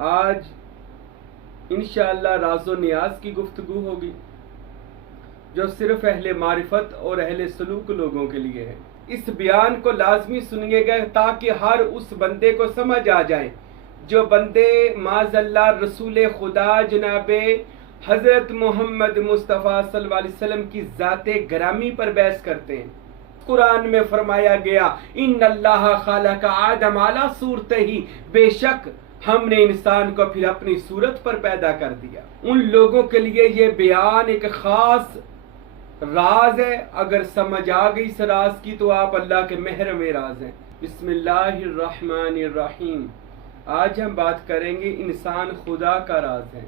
आज इंशाअल्लाह राज़ो नियाज की गुफ्तगू होगी जो सिर्फ अहले मारिफत और अहले सलूक लोगों के लिए है। इस बयान को लाजमी सुनिएगा ताकि हर उस बंदे को समझ आ जाए जो बंदे माज़ल्लाह रसूल खुदा जनाबे हज़रत मोहम्मद मुस्तफ़ा सल्लल्लाहु अलैहि वसल्लम की ज़ाते ग्रामी पर बहस करते हैं। कुरान में फरमाया गया इन्नल्लाह खालक़ आदम अला सूरतिही, बेशक हमने इंसान को फिर अपनी सूरत पर पैदा कर दिया। उन लोगों के लिए ये बयान एक खास राज है। अगर समझ आ गई इस राज की तो आप अल्लाह के मेहर में राज हैं। बिस्मिल्लाहिर्रहमानिर्रहीम। आज हम बात करेंगे इंसान खुदा का राज है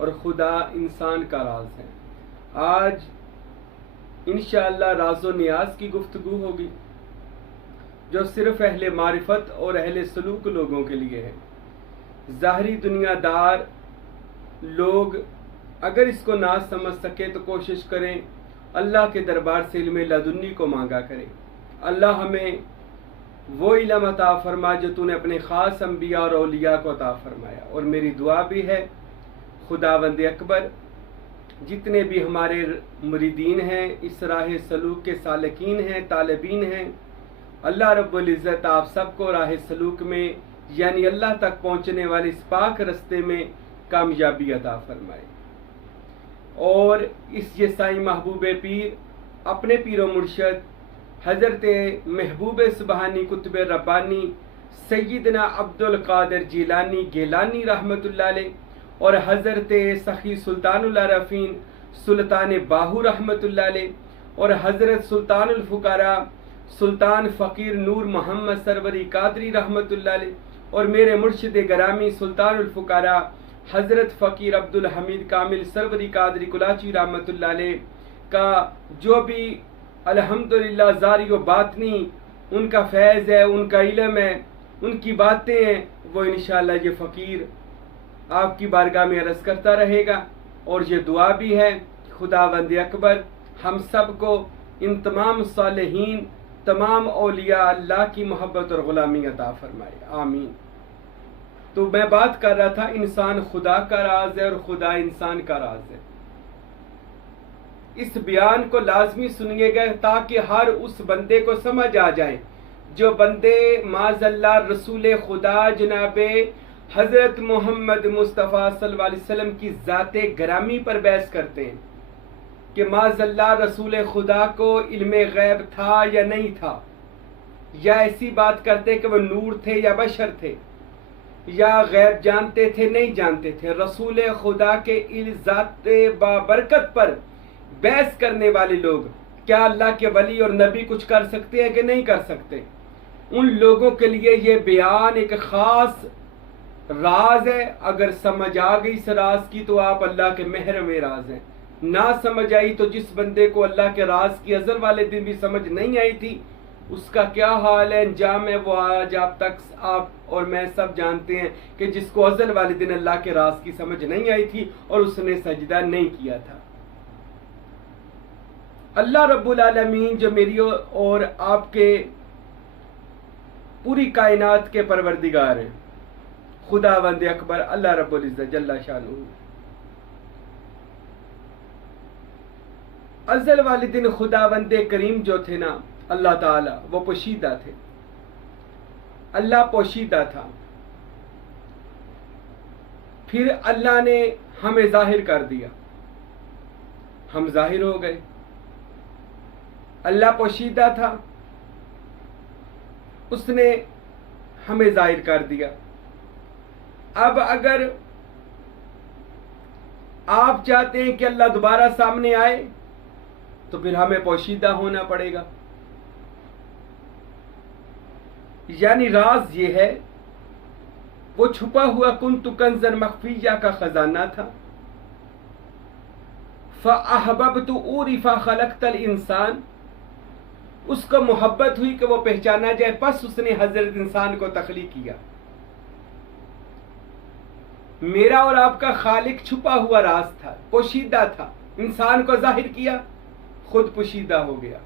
और खुदा इंसान का राज है। आज इंशाअल्लाह राज़ो नियाज की गुफ्तगू होगी जो सिर्फ अहले मारिफत और अहले सलूक लोगों के लिए है। ज़ाहरी दुनियादार लोग अगर इसको ना समझ सके तो कोशिश करें अल्लाह के दरबार से इल्म लदुन्नी को मांगा करें। अल्लाह हमें वो इल्म अता फरमा जो तूने अपने ख़ास अंबिया और औलिया को अता फरमाया। और मेरी दुआ भी है खुदावंद अकबर जितने भी हमारे मुरीदीन हैं, इस राह सलूक के सालकीन हैं, तालिबीन हैं, अल्लाह रब्बुल इज़्ज़त आप सबको राह सलूक में यानी अल्लाह तक पहुँचने वाले इस पाक रस्ते में कामयाबी अता फरमाए। और इस ये साईं महबूब पीर अपने पीरो मुर्शद हज़रत महबूब सुबहानी कुतुब रब्बानी सैयदना अब्दुल कादिर जीलानी गेलानी रहमतुल्लाह अलैह और हज़रत सखी सुल्तानुल आरफीन सुल्तान बाहू रहमतुल्लाह अलैह और हज़रत सुल्तानुल फुकारा सुल्तान फ़कीर नूर मोहम्मद सरवरी कादरी रहमतुल्लाह अलैह और मेरे मुर्शिद ग्रामी सुल्तानुल फुकारा हज़रत फ़कीर अब्दुल हमीद कामिल सरवरी कादरी कुलाची रहमतुल्लाह अलैह का जो भी अल्हम्दुलिल्लाह ज़ारी व बातनी उनका फैज़ है, उनका इल्म है, उनकी बातें हैं, वो इंशाअल्लाह ये फ़कीर आपकी बारगाह में अर्ज़ करता रहेगा। और ये दुआ भी है खुदावंद अकबर हम सब को इन तमाम सालिहीन तमाम औलिया अल्लाह की मोहब्बत और ग़ुलामी अता फरमाए, आमीन। तो मैं बात कर रहा था इंसान खुदा का राज है और खुदा इंसान का राज है। इस बयान को लाजमी सुनिएगा ताकि हर उस बंदे को समझ आ जाए जो बंदे माज़ल्लाह रसूल खुदा जनाबे हज़रत मोहम्मद मुस्तफ़ा सल्लल्लाहु अलैहि वसल्लम की ज़ाते ग्रामी पर बहस करते हैं कि माज़ल्लाह रसूल खुदा को इल्मे गैब था या नहीं था, या ऐसी बात करते कि वह नूर थे या बशर थे, या गैब जानते थे नहीं जानते थे। रसूल खुदा के ज़ाते बाबरकत पर बहस करने वाले लोग क्या अल्लाह के वली और नबी कुछ कर सकते हैं कि नहीं कर सकते? उन लोगों के लिए ये बयान एक ख़ास राज है। अगर समझ आ गई इस राज की तो आप अल्लाह के मेहर में राज हैं। ना समझ आई तो जिस बंदे को अल्लाह के राज की अज़ल वाले दिन भी समझ नहीं आई थी उसका क्या हाल है, अंजाम है, वो आज आप तक आप और मैं सब जानते हैं कि जिसको अज़ल वाले दिन अल्लाह के राज की समझ नहीं आई थी और उसने सजदा नहीं किया था। अल्लाह रब्बुल आलमीन जो मेरी और आपके पूरी कायनात के परवरदिगार हैं, खुदावंद अकबर अल्लाह रब्बुल इज़्ज़त जल्ला शानुहु, अज़ल वाले दिन खुदावंद करीम जो थे ना अल्लाह ताला वो पोशीदा थे। अल्लाह पोशीदा था, फिर अल्लाह ने हमें जाहिर कर दिया, हम जाहिर हो गए। अल्लाह पोशीदा था, उसने हमें जाहिर कर दिया। अब अगर आप चाहते हैं कि अल्लाह दोबारा सामने आए तो फिर हमें पोशीदा होना पड़ेगा। यानी राज ये है वो छुपा हुआ कुन्तु कंज़न मख्फिया का खजाना था। फ़अहबब्तु उरिफ़ा खलक़तल इंसान, उसको मोहब्बत हुई कि वो पहचाना जाए, बस उसने हजरत इंसान को तख्लीक किया। मेरा और आपका खालिक छुपा हुआ राज था, पोशीदा था, इंसान को जाहिर किया, खुद पोशीदा हो गया।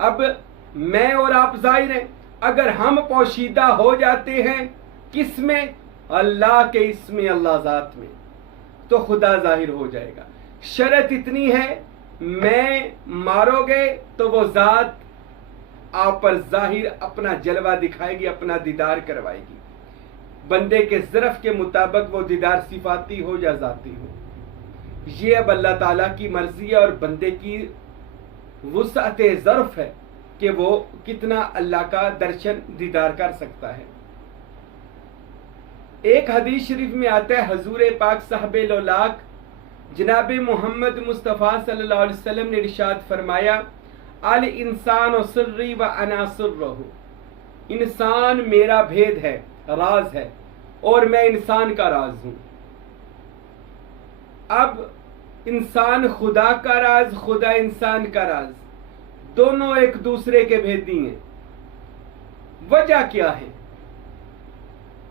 अब मैं और आप जाहिर हैं। अगर हम पोशीदा हो जाते हैं किस में? अल्लाह के इसमें, अल्लाह ज़ात में, तो खुदा जाहिर हो जाएगा। शर्त इतनी है, मैं मारोगे तो वो ज़ात आप पर जाहिर अपना जलवा दिखाएगी, अपना दीदार करवाएगी। बंदे के ज़रफ़ के मुताबिक वो दीदार सिफाती हो या ज़ाती हो, ये अब अल्लाह ताला की मर्जी है और बंदे की वुसअते ज़र्फ़ है कि वो कितना अल्लाह का दर्शन दीदार कर सकता है। एक हदीस शरीफ में आता है, हजूर पाक साहब लौलाक जनाब मोहम्मद मुस्तफ़ा सल्लल्लाहु अलैहि वसल्लम ने इरशाद फरमाया, अल इंसान सिर्री व अना सिर्रुहु, इंसान मेरा भेद है, राज है, और मैं इंसान का राज हूं। अब इंसान खुदा का राज, खुदा इंसान का राज, दोनों एक दूसरे के भेदी हैं। वजह क्या है?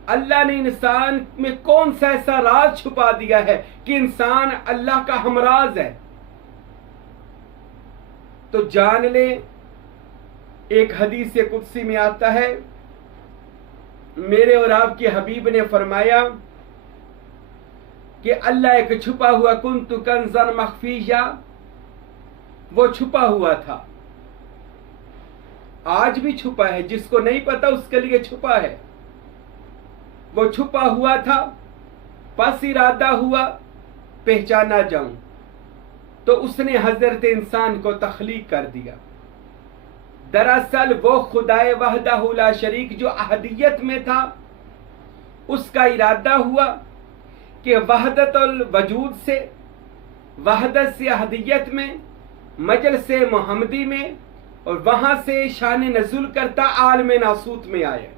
अल्लाह ने इंसान में कौन सा ऐसा राज छुपा दिया है कि इंसान अल्लाह का हमराज है? तो जान ले, एक हदीस कुदसी में आता है, मेरे और आपके हबीब ने फरमाया कि अल्लाह एक छुपा हुआ कुन्तु कंज़न मख्फिया, वो छुपा हुआ था, आज भी छुपा है, जिसको नहीं पता उसके लिए छुपा है। वो छुपा हुआ था, बस इरादा हुआ पहचाना जाऊं, तो उसने हजरत इंसान को तख्लीक कर दिया। दरअसल वो खुदाए वहदहु ला शरीक जो अहदियत में था, उसका इरादा हुआ कि वहदतुल वजूद से, वहदत से अहदियत में, मजलिस मोहम्मदी में, और वहां से शान नज़ुल करता आलम नासूत में आया।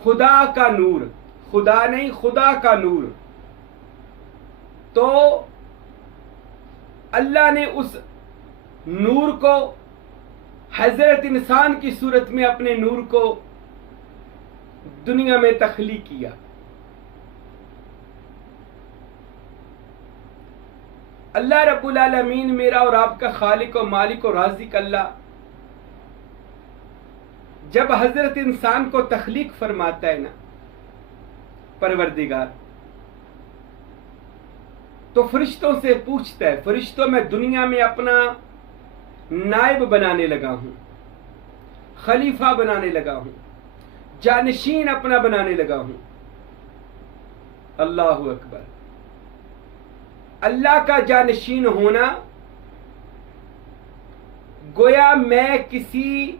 खुदा का नूर, खुदा नहीं, खुदा का नूर। तो अल्लाह ने उस नूर को हजरत इंसान की सूरत में, अपने नूर को दुनिया में तख्लीक किया। अल्लाह रब्बुल आलमीन, मेरा और आपका खालिक और मालिक और राज़िक अल्लाह, जब हजरत इंसान को तख्लीक फरमाता है ना परवरदिगार, तो फरिश्तों से पूछता है, फरिश्तों मैं दुनिया में अपना नायब बनाने लगा हूं, खलीफा बनाने लगा हूं, जानशीन अपना बनाने लगा हूं। अल्लाहु अकबर। अल्लाह का जानशीन होना, गोया मैं किसी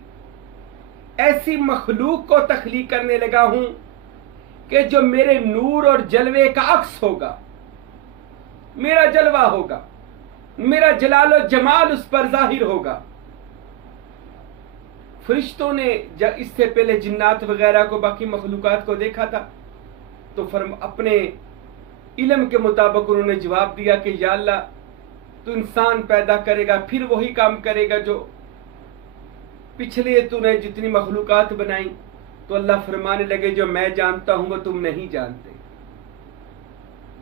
ऐसी मखलूक को तख्लीक करने लगा हूं कि जो मेरे नूर और जलवे का अक्स होगा, मेरा जलवा होगा, मेरा जलाल और जमाल उस पर जाहिर होगा। फरिश्तों ने जब इससे पहले जिन्नात वगैरह को, बाकी मखलूकात को देखा था, तो अपने इल्म के मुताबिक उन्होंने जवाब दिया कि या अल्लाह, तू इंसान पैदा करेगा, फिर वही काम करेगा जो पिछले तूने जितनी मखलूकात बनाई। तो अल्लाह फरमाने लगे, जो मैं जानता हूं वो तुम नहीं जानते।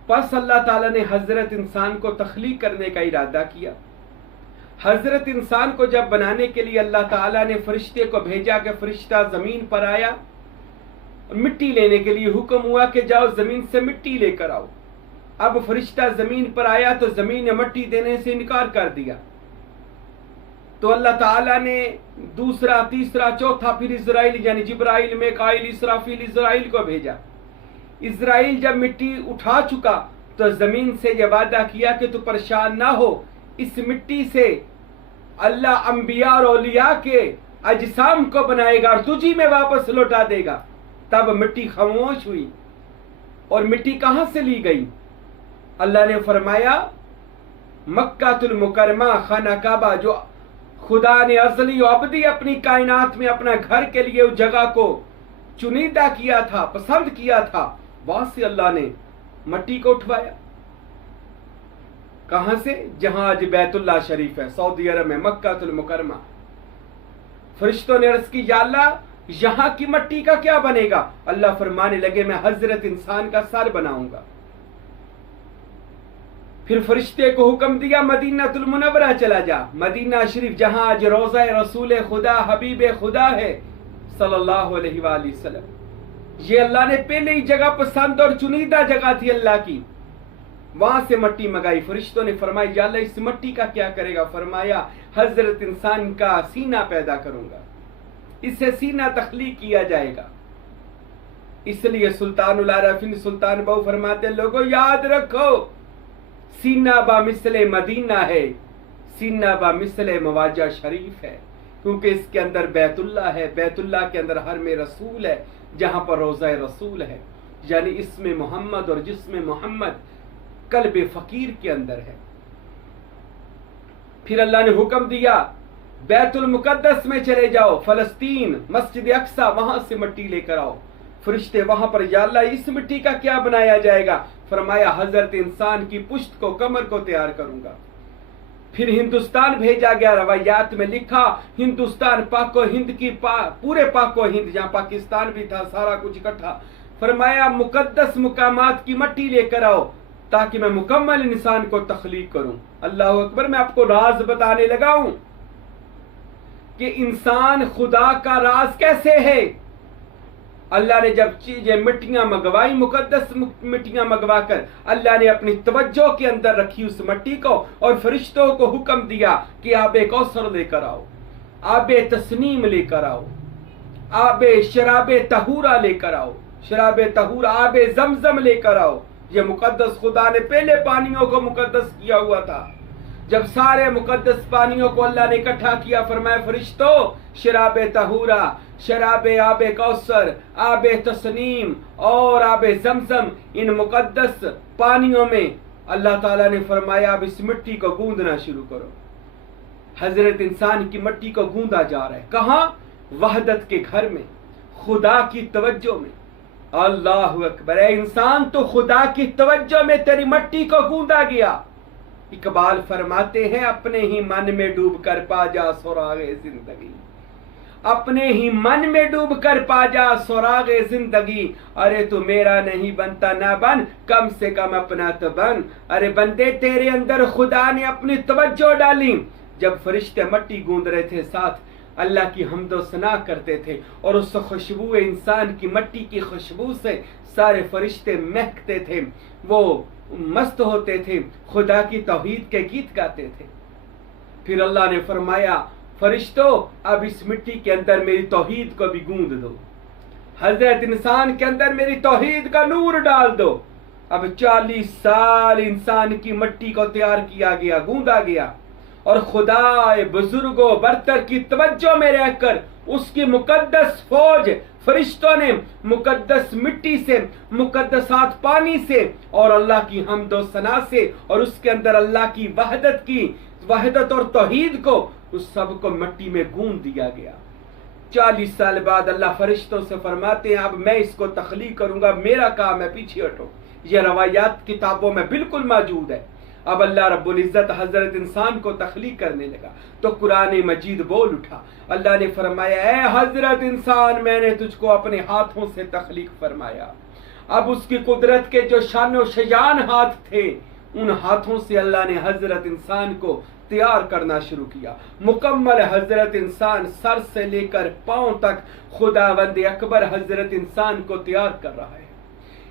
बस अल्लाह ताला ने हजरत इंसान को तख्लीक करने का इरादा किया। हजरत इंसान को जब बनाने के लिए अल्लाह ताला ने फरिश्ते को भेजा कि फरिश्ता जमीन पर आया और मिट्टी लेने के लिए हुक्म हुआ कि जाओ जमीन से मिट्टी लेकर आओ। अब फरिश्ता जमीन पर आया तो जमीन ने मिट्टी देने से इनकार कर दिया। तो अल्लाह ताला ने दूसरा, तीसरा, चौथा, फिर इज़राइल यानी जिब्राइल, मिकाईल, इसराफील, इज़राइल को भेजा। इज़राइल जब मिट्टी उठा चुका तो जमीन से यह वादा किया कि तू परेशान ना हो, इस मिट्टी से अल्लाह अंबिया और औलिया के अजसाम को बनाएगा और तुझी में वापस लौटा देगा। तब मिट्टी खामोश हुई। और मिट्टी कहां से ली गई? अल्लाह ने फरमाया, मक्कातुल मुकरमा, खाना काबा, जो खुदा ने अज़ली और अबदी अपनी कायनात में अपना घर के लिए उस जगह को चुनिंदा किया था, पसंद किया था, वहां से अल्लाह ने मिट्टी को उठवाया। कहां से? जहां आज बैतुल्लाह शरीफ है, सऊदी अरब में, मक्कातुल मुकरमा। फरिश्तों ने अर्ज की, या अल्लाह, यहां की मिट्टी का क्या बनेगा? अल्लाह फरमाने लगे, मैं हजरत इंसान का सर बनाऊंगा। फिर फरिश्ते को हुक्म दिया, मदीनातुल मुनव्वरा चला जा, मदीना शरीफ, जहां आज रोज़ा रसूल खुदा, हबीब खुदा है सल्लल्लाहु अलैहि वसल्लम। ये अल्लाह ने पहले ही जगह पसंद और चुनीदा जगह थी अल्लाह की, वहां से मट्टी मंगाई। फरिश्तों ने फरमाया या अल्लाह इस मट्टी का क्या करेगा? फरमाया हजरत इंसान का सीना पैदा करूंगा, इससे सीना तख्लीक किया जाएगा। इसलिए सुल्तानुल आरफीन सुल्तान बहु फरमाते लोगों याद रखो, सीना बा मिसले मदीना है, सीना बा मिसले मवाजा शरीफ है, क्योंकि इसके अंदर बैतुल्लाह है, बैतुल्लाह के अंदर हरम रसूल है, जहां पर रोज़ा रसूल है, यानी इसमें मोहम्मद और जिसमें मोहम्मद कल्ब फकीर के अंदर है। फिर अल्लाह ने हुक्म दिया बैतुल मुकद्दस में चले जाओ, फलस्तीन मस्जिद अक्सा, वहां से मिट्टी लेकर आओ। फरिश्ते वहां पर या अल्लाह इस मिट्टी का क्या बनाया जाएगा? फरमाया हजरत इंसान की पुश्त को, कमर को तैयार करूंगा। फिर हिंदुस्तान भेजा गया, रवायात में लिखा हिंदुस्तान पाको हिंद की पूरे पाको हिंद, जहां पाकिस्तान भी था, सारा कुछ इकट्ठा। फरमाया मुकद्दस मुकामात की मट्टी लेकर आओ ताकि मैं मुकम्मल इंसान को तख्लीक करूं। अल्लाह अकबर। मैं आपको राज बताने लगा हूं कि इंसान खुदा का राज कैसे है। अल्लाह ने जब चीजें मिट्टियां मंगवाई, मुकद्दस मिट्टियां मंगवा कर अल्लाह ने अपनी तवज्जो के अंदर रखी उस मिट्टी को, और फरिश्तों को हुक्म दिया कि आबे कौसर लेकर आओ, आबे तस्नीम लेकर आओ, आबे शराबे तहूरा लेकर आओ, शराबे तहूरा, आबे जमजम लेकर आओ। ये मुकद्दस खुदा ने पहले पानियों को मुकद्दस किया हुआ था। जब सारे मुकद्दस पानियों को अल्लाह ने इकट्ठा किया, फरमाया फरिश्तों शराबे तहूरा, शराबे आबे कौसर, आबे तस्नीम और आबे जमजम, इन मुकद्दस पानियों में अल्लाह ताला ने फरमाया अब इस मिट्टी को गूंदना शुरू करो। हजरत इंसान की मिट्टी को गूंदा जा रहा है। कहां? वहदत के घर में, खुदा की तवज्जो में। अल्लाह अकबर। इंसान तो खुदा की तवज्जो में तेरी मिट्टी को गूंदा गया। इकबाल फरमाते हैं अपने ही मन में डूब कर पा जा सुरागे जिंदगी, अपने ही मन में डूब कर पा जा सुरागे जिंदगी। अरे तू मेरा नहीं बनता ना बन, कम से कम अपना तो बन। अरे बंदे तेरे अंदर खुदा ने अपनी तवज्जो डाली। जब फरिश्ते मिट्टी गूंद रहे थे, साथ अल्लाह की हम्दो सना करते थे, और उस खुशबू इंसान की मिट्टी की खुशबू से सारे फरिश्ते महकते थे, वो मस्त होते थे, खुदा की तौहीद के गीत गाते थे। फिर अल्लाह ने फरमाया फरिश्तों अब इस मिट्टी के अंदर मेरी तौहीद को भी गूंद दो, हजरत इंसान के अंदर मेरी तौहीद का नूर डाल दो। अब 40 साल इंसान की मिट्टी को तैयार किया गया, गूंदा गया, और खुदा बुजुर्गों बरतर की तवज्जो में रहकर उसकी मुकद्दस फौज फरिश्तों ने मुकद्दस मिट्टी से, मुकद्दसात पानी से और अल्लाह की हम्दो सना से, और उसके अंदर अल्लाह की वहदत और तौहीद को, उस सब को मिट्टी में गूंद दिया गया। 40 साल बाद अल्लाह फरिश्तों से फरमाते हैं अब मैं इसको तख्लीक करूंगा, मेरा काम है, पीछे हटो। यह रवायात किताबों में बिल्कुल मौजूद है। अब अल्लाह रब्बुल इज्जत हजरत इंसान को तख्लीक करने लगा तो कुरान मजीद बोल उठा। अल्लाह ने फरमाया ए हजरत इंसान, मैंने तुझको अपने हाथों से तख्लीक फरमाया। अब उसकी कुदरत के जो शानो शजान हाथ थे, उन हाथों से अल्लाह ने हजरत इंसान को तैयार करना शुरू किया। मुकम्मल हजरत इंसान सर से लेकर पांव तक खुदावंद अकबर हजरत इंसान को तैयार कर रहा है।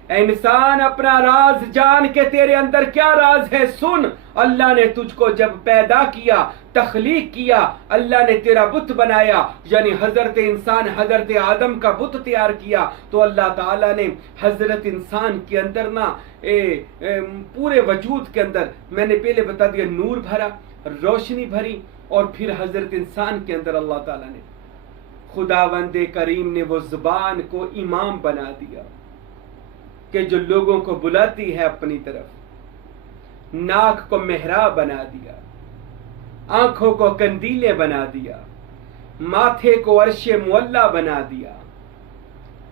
इंसान अपना राज जान के तेरे अंदर क्या राज है सुन। अल्लाह ने तुझको जब पैदा किया, तख्लीक किया, अल्लाह ने तेरा बुत बनाया, यानी हजरत इंसान हजरत आदम का बुत तैयार किया, तो अल्लाह ताला ने हजरत इंसान के अंदर ना पूरे वजूद के अंदर, मैंने पहले बता दिया, नूर भरा, रोशनी भरी, और फिर हजरत इंसान के अंदर अल्लाह ताला ने, खुदावंदे करीम ने वो जुबान को इमाम बना दिया कि जो लोगों को बुलाती है अपनी तरफ, नाक को मेहराब बना दिया, आंखों को कंदीले बना दिया, माथे को अर्शे मुअल्ला बना दिया,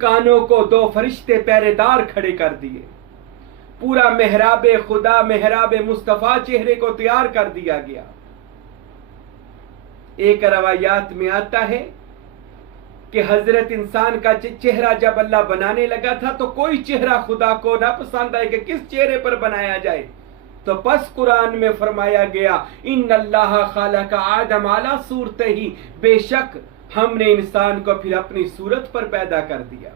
कानों को 2 फरिश्ते पहरेदार खड़े कर दिए, पूरा मेहराबे खुदा, मेहराबे मुस्तफा चेहरे को तैयार कर दिया गया। एक रवायात में आता है कि हजरत इंसान का चेहरा जब अल्लाह बनाने लगा था तो कोई चेहरा खुदा को ना पसंद आए कि किस चेहरे पर बनाया जाए, तो बस कुरान में फरमाया गया इन्नल्लाह खालका आदम अला सूरतिही, बेशक हमने इंसान को फिर अपनी सूरत पर पैदा कर दिया।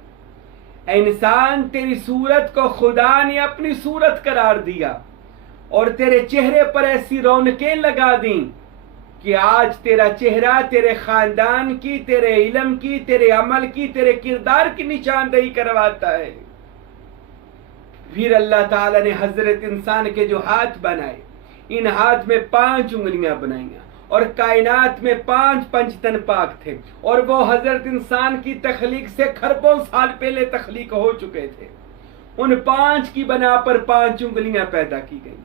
ऐ इंसान, तेरी सूरत को खुदा ने अपनी सूरत करार दिया और तेरे चेहरे पर ऐसी रौनकें लगा दी कि आज तेरा चेहरा तेरे खानदान की, तेरे इल्म की, तेरे अमल की, तेरे किरदार की निशानदेही करवाता है। फिर अल्लाह ताला ने हजरत इंसान के जो हाथ बनाए, इन हाथ में 5 उंगलियां बनाईं और कायनात में 5 पंचतन पाक थे और वो हजरत इंसान की तख्लीक से खरबों साल पहले तख्लीक हो चुके थे। उन 5 की बना पर 5 उंगलियां पैदा की गई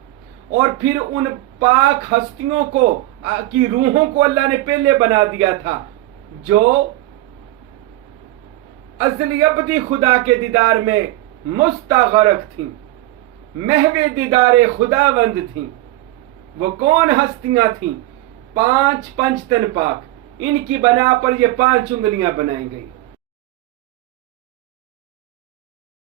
और फिर उन पाक हस्तियों को की रूहों को अल्लाह ने पहले बना दिया था जो अज़ली अबदी खुदा के दीदार में मुस्तगरक थी, महवे दीदारे खुदावंद थी। वो कौन हस्तियां थी? 5 पंचतन पाक, इनकी बना पर ये 5 उंगलियां बनाई गई।